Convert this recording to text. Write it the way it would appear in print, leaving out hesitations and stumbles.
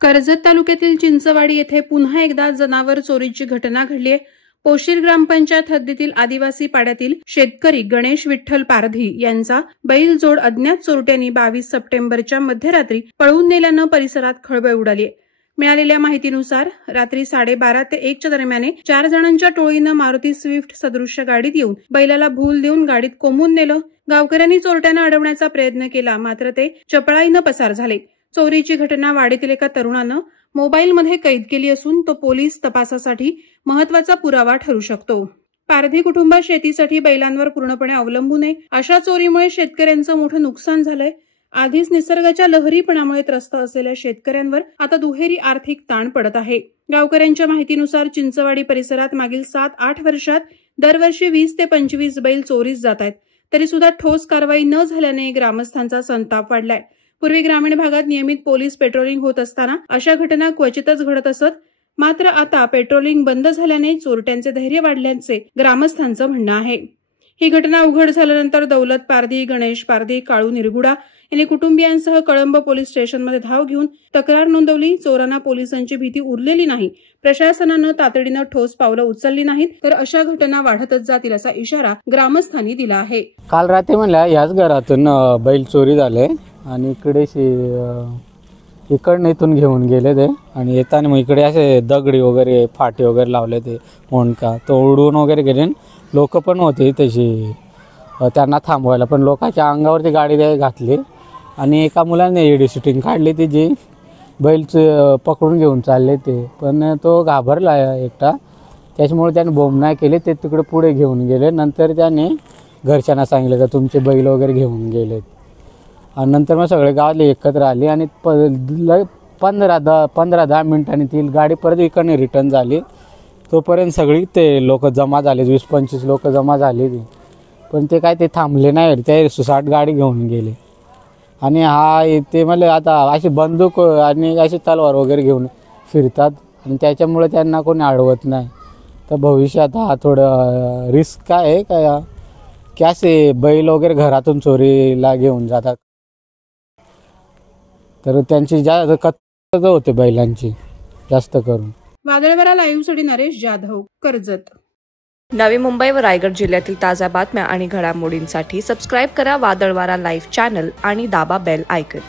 कर्जत तालुक्यातील चिंचवाडी येथे पुन्हा एकदा जनावर चोरीची घटना घडली आहे। पोशीर ग्रामपंचायत हद्दीतील आदिवासी पाड्यातील शेतकरी गणेश विठ्ठल पारधी यांचा बैलजोड अज्ञात चोरट्यांनी 22 सप्टेंबरच्या मध्यरात्री पळवून नेल्यानं परिसरात खळबळ उडाली आहे। मिळालेल्या माहितीनुसार रात्री 12:30 ते 1 दरम्यान 4 जणांच्या टोळीनं मारुती स्विफ्ट सदृश्य गाडीत येऊन बैलाला भूल देऊन गाडीत कोंबून नेलं। गावकऱ्यांनी चोरट्यांना अडवण्याचा प्रयत्न केला, मात्र ते चपळाईनं पसार झाले। चोरीची घटना वाडीतील एका तरुणानं मोबाईलमध्ये कैद केली असून तो पोलीस तपासासाठी महत्वाचा पुरावा ठरू शकतो। पारधी कुटुंब शेतीसाठी बैलांवर पूर्णपणे अवलंबून आहे। अशा चोरीमुळे शेतकऱ्यांचं मोठं नुकसान झालंय। आधीच निसर्गाच्या लहरीपणामुळे त्रस्त असलेल्या शेतकऱ्यांवर आता दुहेरी आर्थिक ताण पडत आहे। गावकऱ्यांच्या माहितीनुसार चिंचवाडी परिसरात मागील 7-8 वर्षात दरवर्षी 20 ते 25 बैल चोरीस जात आहेत, तरी सुद्धा ठोस कारवाई न झाल्याने ग्रामस्थांचा संताप वाढलाय। पूर्वी ग्रामीण भागात नियमित पोलीस पेट्रोलिंग होत असताना अशा घटना क्वचितच घडत असत, मात्र आता पेट्रोलिंग बंद झाल्याने चोरट्यांचे धैर्य वाढल्याचे ग्रामस्थांचं म्हणणं आहे। ही घटना उघड झाल्यानंतर दौलत पारधी, गणेश पारधी, काळू निरगुडा यांनी कुटुंबियांसह कळंब पोलीस स्टेशनमध्ये धाव घेऊन तक्रार नोंदवली। चोरांना पोलिसांची भीती उरलेली नाही। प्रशासनानं तातडीनं ठोस पावलं उचलली नाहीत तर अशा घटना वाढतच जातील असा इशारा ग्रामस्थांनी दिला आहे। काल रात्री म्हणल्या याच घरातून बैल चोरी झाले आणि इकडनं इथून घेऊन गेले ते आणि येताना मग इकडे असे दगडी वगैरे फाटे वगैरे लावले ते मोंडका तो उडवून वगैरे गेले। लोक पण होते तशी त्यांना थांबवायला, पण लोकांच्या अंगावरती गाडी घातली आणि एका मुलाने एडी शूटिंग काढली ती जी बैल पकडून घेऊन चालले ते, पण तो घाबरला एकटा, त्याच्यामुळे त्याने बोंब नाही केली। ते तिकडे पुढे घेऊन गेले। नंतर त्याने घरच्यांना सांगितलं का तुमचे बैल वगैरे घेऊन गेलेत आणि नंतर मग सगळे गावातले एकत्र आले आणि 15-10 मिनिटांनी ती गाडी परत इकडे रिटर्न झाली। तोपर्यंत सगळी ते लोक जमा झाले, 20-25 लोक जमा झाली ती, पण ते काय ते थांबले नाही, ते सुसाट गाडी घेऊन गेले। आणि ते मला आता अशी बंदूक आणि अशी तलवार वगैरे घेऊन फिरतात आणि त्याच्यामुळे त्यांना कोणी अडवत नाही। तर भविष्यात हा थोडं रिस्क आहे का की असे बैल वगैरे घरातून चोरीला घेऊन जातात, तर त्यांची कत्तल होते बैलांची जास्त करून। वादळवारा लाईव्हसाठी नरेश जाधव, कर्जत। नवी मुंबई व रायगड जिल्ह्यातील ताज्या बातम्या आणि घडामोडींसाठी सबस्क्राईब करा वादळवारा लाईव्ह चॅनल आणि दाबा बेल आयकॉन।